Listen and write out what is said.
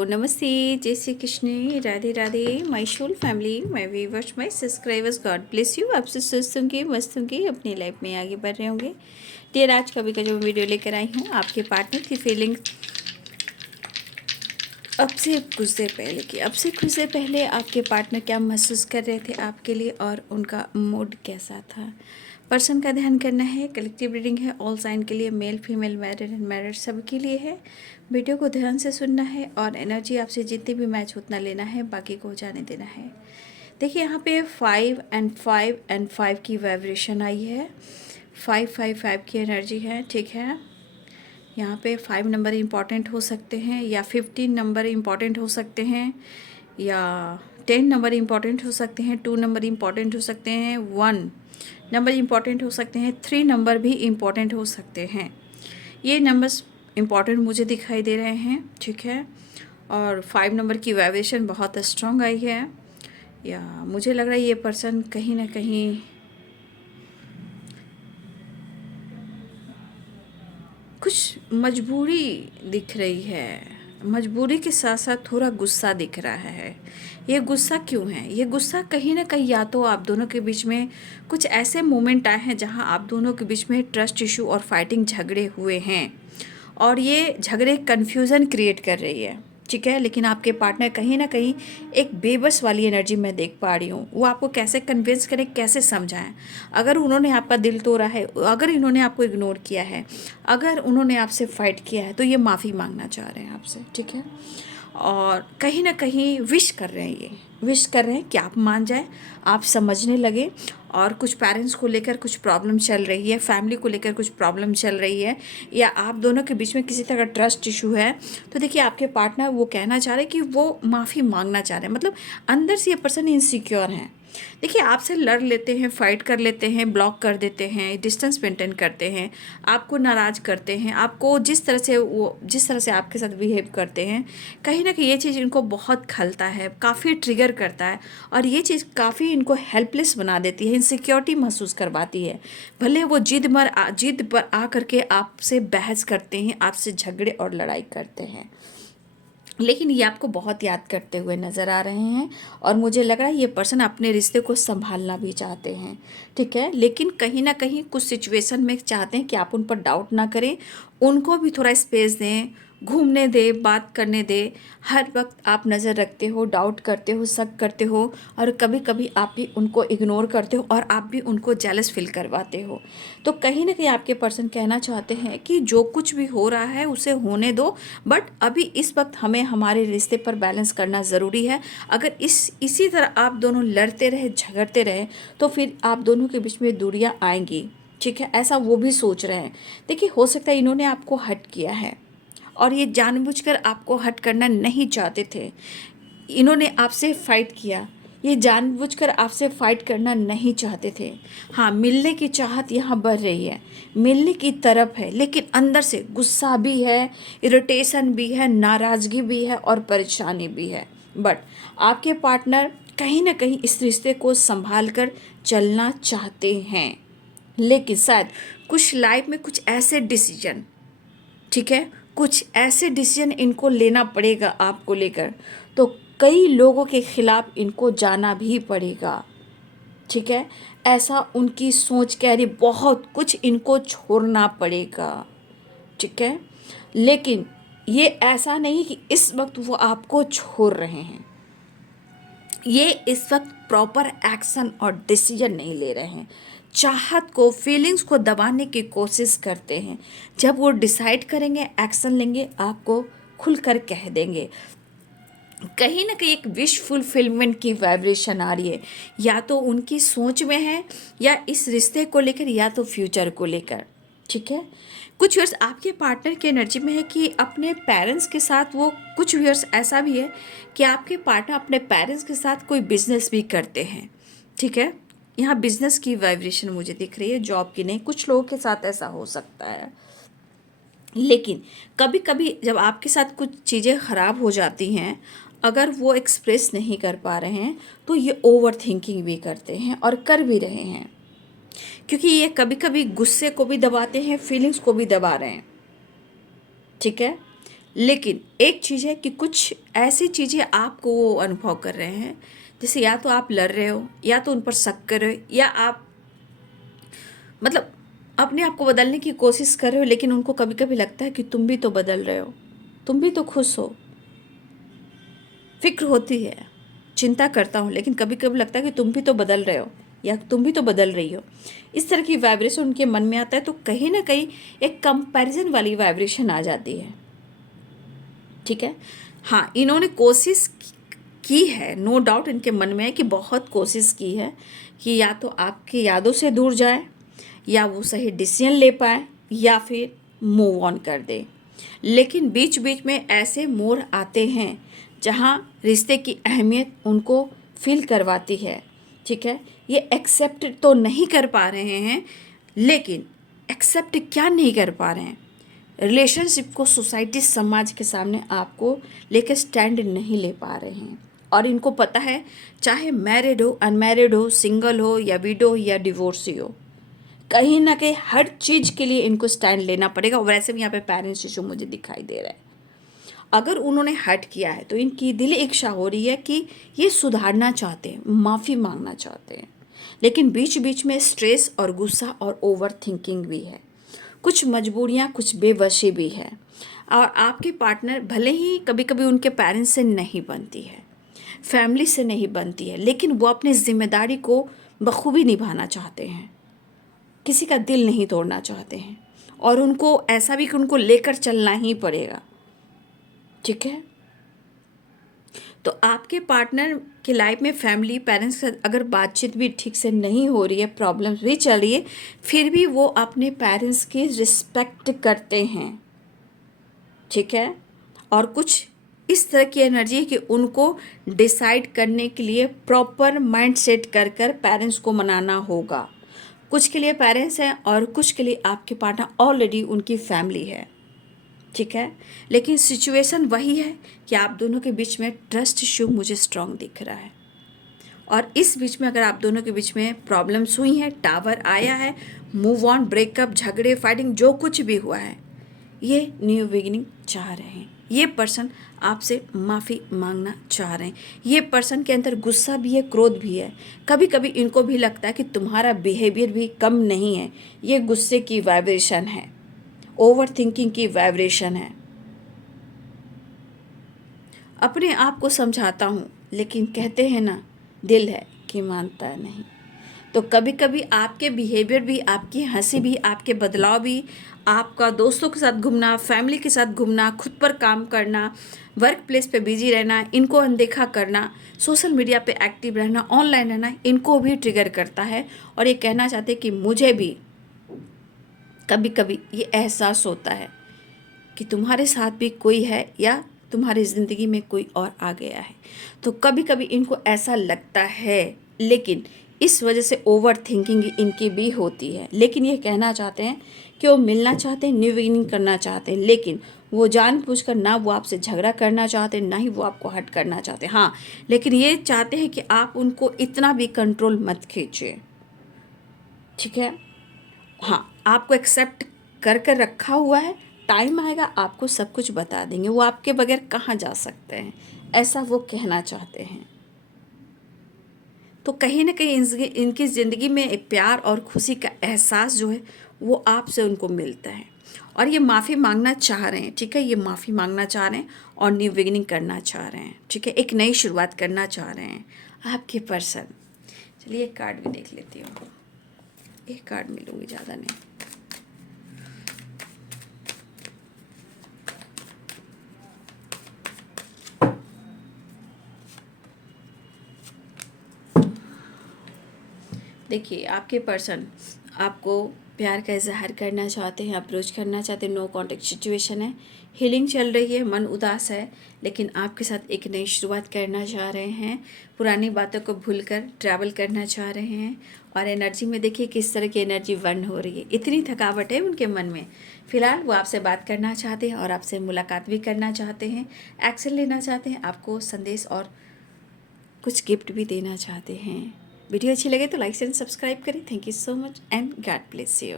नमस्ते, जय Shri Krishna, Radhe Radhe, my soul family, my viewers, my subscribers, God bless you. आपसे स्वस्थ होंगे, मस्त होंगे, अपनी लाइफ में आगे बढ़ रहे होंगे। डियर, आज कभी का जो वीडियो लेकर आई हूँ, आपके पार्टनर की फीलिंग अब से कुछ देर पहले आपके पार्टनर क्या महसूस कर रहे थे आपके लिए और उनका मूड कैसा था। पर्सन का ध्यान करना है। कलेक्टिव रीडिंग है, ऑल साइन के लिए, male female married and married सबके लिए है। वीडियो को ध्यान से सुनना है और एनर्जी आपसे जितनी भी मैच उतना लेना है, बाकी को जाने देना है। देखिए यहाँ पे 5 की वाइब्रेशन आई है। 5 की एनर्जी है, ठीक है। यहाँ पे 5 नंबर इम्पॉर्टेंट हो सकते हैं, या 15 नंबर इम्पॉर्टेंट हो सकते हैं, या 10 नंबर इम्पॉर्टेंट हो सकते हैं, 2 नंबर इम्पॉर्टेंट हो सकते हैं, 1 नंबर इम्पॉर्टेंट हो सकते हैं, 3 नंबर भी इम्पॉर्टेंट हो सकते हैं। ये नंबर्स इम्पॉर्टेंट मुझे दिखाई दे रहे हैं, ठीक है। और 5 नंबर की वाइब्रेशन बहुत स्ट्रॉन्ग आई है, या मुझे लग रहा है ये पर्सन कहीं ना कहीं कुछ मजबूरी दिख रही है। मजबूरी के साथ साथ थोड़ा गुस्सा दिख रहा है। ये गुस्सा क्यों है? ये गुस्सा कहीं ना कहीं या तो आप दोनों के बीच में कुछ ऐसे मोमेंट आए हैं जहां आप दोनों के बीच में ट्रस्ट इशू और फाइटिंग झगड़े हुए हैं, और ये झगड़े कन्फ्यूज़न क्रिएट कर रही है, ठीक है। लेकिन आपके पार्टनर कहीं ना कहीं एक बेबस वाली एनर्जी मैं देख पा रही हूँ। वो आपको कैसे कन्विंस करें, कैसे समझाएं। अगर उन्होंने आपका दिल तोड़ा है, अगर इन्होंने आपको इग्नोर किया है, अगर उन्होंने आपसे फाइट किया है, तो ये माफ़ी मांगना चाह रहे हैं आपसे, ठीक है। और कहीं ना कहीं विश कर रहे हैं, ये विश कर रहे हैं कि आप मान जाए, आप समझने लगे। और कुछ पेरेंट्स को लेकर कुछ प्रॉब्लम चल रही है, फैमिली को लेकर कुछ प्रॉब्लम चल रही है, या आप दोनों के बीच में किसी तरह का ट्रस्ट इशू है। तो देखिए आपके पार्टनर वो कहना चाह रहे हैं कि वो माफ़ी मांगना चाह रहे हैं, मतलब अंदर से ये पर्सन इनसिक्योर हैं। देखिए आपसे लड़ लेते हैं, फाइट कर लेते हैं, ब्लॉक कर देते हैं, डिस्टेंस मेंटेन करते हैं, आपको नाराज़ करते हैं, आपको जिस तरह से आपके साथ बिहेव करते हैं, कहीं ना कहीं ये चीज़ इनको बहुत खलता है, काफ़ी ट्रिगर करता है, और ये चीज़ काफ़ी इनको हेल्पलेस बना देती है, इनसिक्योरिटी महसूस करवाती है। भले वो जिद पर आ करके आपसे बहस करते हैं, आपसे झगड़े और लड़ाई करते हैं, लेकिन ये आपको बहुत याद करते हुए नज़र आ रहे हैं। और मुझे लग रहा है ये पर्सन अपने रिश्ते को संभालना भी चाहते हैं, ठीक है। लेकिन कहीं ना कहीं कुछ सिचुएशन में चाहते हैं कि आप उन पर डाउट ना करें, उनको भी थोड़ा स्पेस दें, घूमने दें, बात करने दें। हर वक्त आप नज़र रखते हो, डाउट करते हो, शक करते हो, और कभी कभी आप भी उनको इग्नोर करते हो, और आप भी उनको जेलस फील करवाते हो। तो कहीं ना कहीं आपके पर्सन कहना चाहते हैं कि जो कुछ भी हो रहा है उसे होने दो, बट अभी इस वक्त हमें हमारे रिश्ते पर बैलेंस करना ज़रूरी है। अगर इसी तरह आप दोनों लड़ते रहे, झगड़ते रहे, तो फिर आप दोनों के बीच में दूरियां आएंगी, ठीक है। ऐसा वो भी सोच रहे हैं। देखिए हो सकता है इन्होंने आपको हर्ट किया है, और ये जानबूझकर आपको हर्ट करना नहीं चाहते थे। इन्होंने आपसे फाइट किया, ये जानबूझकर आपसे फाइट करना नहीं चाहते थे। हाँ, मिलने की चाहत यहाँ बढ़ रही है, मिलने की तरफ है, लेकिन अंदर से गुस्सा भी है, इरिटेशन भी है, नाराज़गी भी है, और परेशानी भी है। बट आपके पार्टनर कहीं ना कहीं इस रिश्ते को संभाल कर चलना चाहते हैं, लेकिन शायद कुछ लाइफ में कुछ ऐसे डिसीजन, ठीक है, कुछ ऐसे डिसीजन इनको लेना पड़ेगा आपको लेकर, तो कई लोगों के खिलाफ इनको जाना भी पड़ेगा, ठीक है। ऐसा उनकी सोच कह रही, बहुत कुछ इनको छोड़ना पड़ेगा, ठीक है। लेकिन ये ऐसा नहीं कि इस वक्त वो आपको छोड़ रहे हैं, ये इस वक्त प्रॉपर एक्शन और डिसीजन नहीं ले रहे हैं, चाहत को, फीलिंग्स को दबाने की कोशिश करते हैं। जब वो डिसाइड करेंगे, एक्शन लेंगे, आपको खुलकर कह देंगे। कहीं ना कहीं एक विश फुलफिलमेंट की वाइब्रेशन आ रही है, या तो उनकी सोच में है, या इस रिश्ते को लेकर, या तो फ्यूचर को लेकर, ठीक है। कुछ व्यूअर्स आपके पार्टनर की एनर्जी में है कि अपने पेरेंट्स के साथ वो, कुछ व्यूअर्स ऐसा भी है कि आपके पार्टनर अपने पेरेंट्स के साथ कोई बिजनेस भी करते हैं, ठीक है। यहाँ बिजनेस की वाइब्रेशन मुझे दिख रही है, जॉब की नहीं। कुछ लोगों के साथ ऐसा हो सकता है, लेकिन कभी कभी जब आपके साथ कुछ चीज़ें ख़राब हो जाती हैं, अगर वो एक्सप्रेस नहीं कर पा रहे हैं, तो ये ओवर थिंकिंग भी करते हैं, और कर भी रहे हैं, क्योंकि ये कभी कभी गुस्से को भी दबाते हैं, फीलिंग्स को भी दबा रहे हैं, ठीक है। लेकिन एक चीज़ है कि कुछ ऐसी चीज़ें आपको वो अनुभव कर रहे हैं, जैसे या तो आप लड़ रहे हो, या तो उन पर शक कर रहे हो, या आप मतलब अपने आप को बदलने की कोशिश कर रहे हो, लेकिन उनको कभी कभी लगता है कि तुम भी तो बदल रहे हो, तुम भी तो खुश हो। फिक्र होती है, चिंता करता हूँ, लेकिन कभी कभी लगता है कि तुम भी तो बदल रहे हो या तुम भी तो बदल रही हो। इस तरह की वाइब्रेशन उनके मन में आता है, तो कहीं ना कहीं एक कंपैरिजन वाली वाइब्रेशन आ जाती है। ठीक है, हाँ, इन्होंने कोशिश की है, नो डाउट इनके मन में है कि बहुत कोशिश की है कि या तो आपकी यादों से दूर जाए, या वो सही डिसीजन ले पाए, या फिर मूव ऑन कर दे। लेकिन बीच बीच में ऐसे मोड़ आते हैं जहाँ रिश्ते की अहमियत उनको फील करवाती है। ठीक है, ये एक्सेप्ट तो नहीं कर पा रहे हैं, लेकिन एक्सेप्ट क्या नहीं कर पा रहे हैं, रिलेशनशिप को सोसाइटी समाज के सामने आपको लेकर स्टैंड नहीं ले पा रहे हैं। और इनको पता है, चाहे मैरिड हो, अनमैरिड हो, सिंगल हो, या विडो हो, या डिवोर्सी हो, कहीं ना कहीं हर चीज़ के लिए इनको स्टैंड लेना पड़ेगा। और वैसे भी यहाँ पे पेरेंट्स इशू मुझे दिखाई दे रहा है। अगर उन्होंने हर्ट किया है तो इनकी दिली इच्छा हो रही है कि ये सुधारना चाहते हैं, माफ़ी मांगना चाहते हैं, लेकिन बीच बीच में स्ट्रेस और गुस्सा और ओवर थिंकिंग भी है, कुछ मजबूरियाँ, कुछ बेबसी भी है। और आपके पार्टनर भले ही कभी कभी उनके पेरेंट्स से नहीं बनती है, फैमिली से नहीं बनती है, लेकिन वो अपनी जिम्मेदारी को बखूबी निभाना चाहते हैं, किसी का दिल नहीं तोड़ना चाहते हैं, और उनको ऐसा भी कि उनको लेकर चलना ही पड़ेगा। ठीक है, तो आपके पार्टनर की लाइफ में फैमिली, पेरेंट्स के साथ अगर बातचीत भी ठीक से नहीं हो रही है, प्रॉब्लम्स भी चल रही है, फिर भी वो अपने पेरेंट्स की रिस्पेक्ट करते हैं। ठीक है, और कुछ इस तरह की एनर्जी है कि उनको डिसाइड करने के लिए प्रॉपर माइंड सेट कर कर पेरेंट्स को मनाना होगा। कुछ के लिए पेरेंट्स हैं और कुछ के लिए आपके पार्टनर ऑलरेडी उनकी फैमिली है। ठीक है, लेकिन सिचुएशन वही है कि आप दोनों के बीच में ट्रस्ट इशू मुझे स्ट्रांग दिख रहा है। और इस बीच में अगर आप दोनों के बीच में प्रॉब्लम्स हुई हैं, टावर आया है, मूव ऑन, ब्रेकअप, झगड़े, फाइटिंग, जो कुछ भी हुआ है, ये न्यू बिगिनिंग चाह रहे हैं। ये पर्सन आपसे माफ़ी मांगना चाह रहे हैं। ये पर्सन के अंदर गुस्सा भी है, क्रोध भी है। कभी कभी इनको भी लगता है कि तुम्हारा बिहेवियर भी कम नहीं है। ये गुस्से की वाइब्रेशन है, ओवर थिंकिंग की वाइब्रेशन है। अपने आप को समझाता हूँ, लेकिन कहते हैं ना, दिल है कि मानता नहीं। तो कभी कभी आपके बिहेवियर भी, आपकी हंसी भी, आपके बदलाव भी, आपका दोस्तों के साथ घूमना, फैमिली के साथ घूमना, खुद पर काम करना, वर्क प्लेस पे बिजी रहना, इनको अनदेखा करना, सोशल मीडिया पे एक्टिव रहना, ऑनलाइन रहना, इनको भी ट्रिगर करता है। और ये कहना चाहते हैं कि मुझे भी कभी कभी ये एहसास होता है कि तुम्हारे साथ भी कोई है, या तुम्हारी ज़िंदगी में कोई और आ गया है। तो कभी कभी इनको ऐसा लगता है, लेकिन इस वजह से ओवर थिंकिंग इनकी भी होती है। लेकिन ये कहना चाहते हैं कि वो मिलना चाहते हैं, न्यू बिगिनिंग करना चाहते हैं, लेकिन वो जानबूझकर ना वो आपसे झगड़ा करना चाहते हैं, ना ही वो आपको हर्ट करना चाहते हैं। हाँ, लेकिन ये चाहते हैं कि आप उनको इतना भी कंट्रोल मत खींचिए। ठीक है, हाँ, आपको एक्सेप्ट कर कर रखा हुआ है, टाइम आएगा आपको सब कुछ बता देंगे, वो आपके बगैर कहाँ जा सकते हैं, ऐसा वो कहना चाहते हैं। तो कहीं ना कहीं इनकी ज़िंदगी में एक प्यार और खुशी का एहसास जो है वो आपसे उनको मिलता है। और ये माफ़ी मांगना चाह रहे हैं। ठीक है, ये माफ़ी मांगना चाह रहे हैं और न्यू बिगिनिंग करना चाह रहे हैं। ठीक है, एक नई शुरुआत करना चाह रहे हैं आपके पर्सन। चलिए एक कार्ड भी देख लेती हूँ, एक कार्ड मिलूँगी, ज़्यादा नहीं। देखिए, आपके पर्सन आपको प्यार का इजहार करना चाहते हैं, अप्रोच करना चाहते हैं, नो कांटेक्ट सिचुएशन है, हीलिंग चल रही है, मन उदास है, लेकिन आपके साथ एक नई शुरुआत करना चाह रहे हैं, पुरानी बातों को भूलकर ट्रैवल करना चाह रहे हैं। और एनर्जी में देखिए किस तरह की एनर्जी बर्न हो रही है, इतनी थकावट है उनके मन में। फ़िलहाल वो आपसे बात करना चाहते हैं और आपसे मुलाकात भी करना चाहते हैं, एक्शन लेना चाहते हैं, आपको संदेश और कुछ गिफ्ट भी देना चाहते हैं। वीडियो अच्छी लगे तो लाइक एंड सब्सक्राइब करें। Thank you so much and God bless you.